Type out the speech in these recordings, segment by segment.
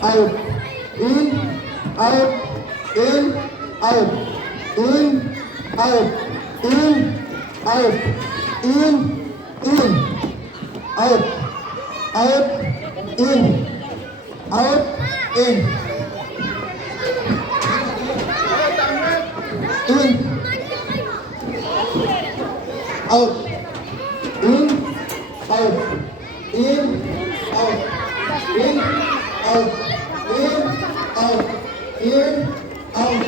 out, in, out, in, out, in, out, in, out, in, out, out, in, out, in, out, in, out, in, out, in, out, in, out, in, out,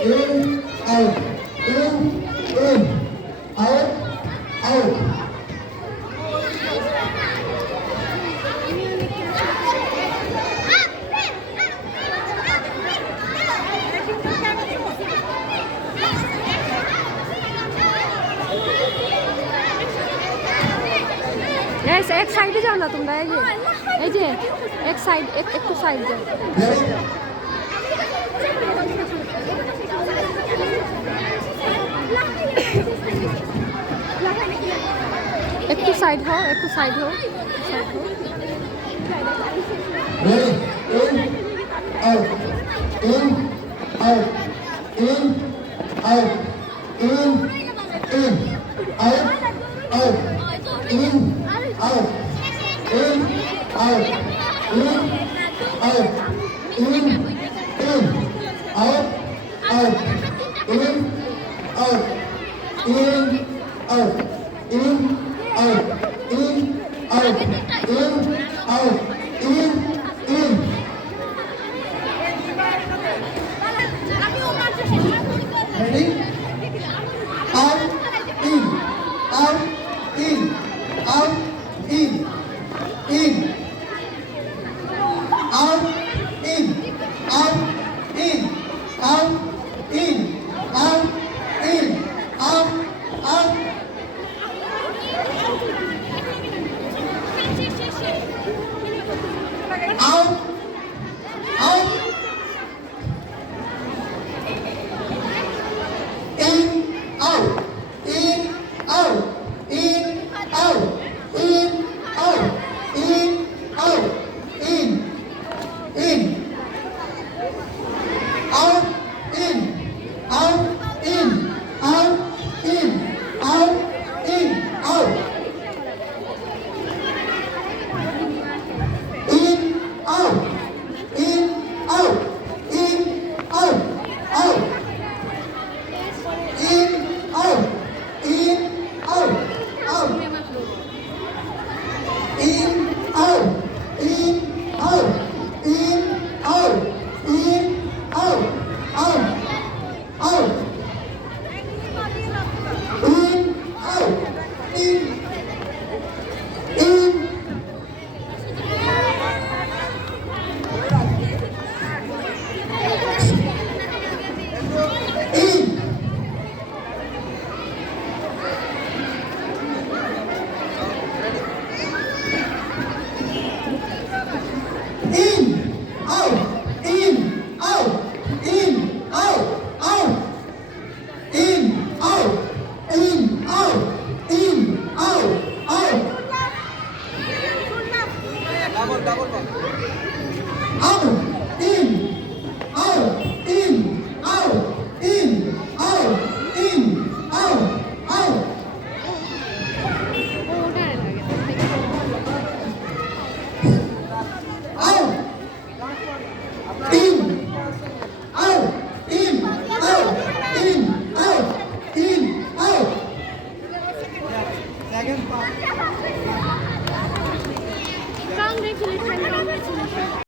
in, out, in, out, out. ऐसे एक side ही जाओ ना तुम ये एक side एक तो side जाओ एक तो साइड हो एक तो साइड हो Ready? In, out, in, out, in, out, out, in, out, in, out, in, out, in, out, out, in, out, in, out, in, out, in, out, in, out, in. Ready? Out, in, out, in, out, in, out, in, out, in, out, in, out, in, out, out. Out, out. In, out, in, out, in, out, in, out, in, out, in, out, in, out, in, out, in, out, in, out. In, out, in, out, in, out, out. In, out, out, out. In, out, out, out, out, out, out. In, out, in, out, out, in, out, out.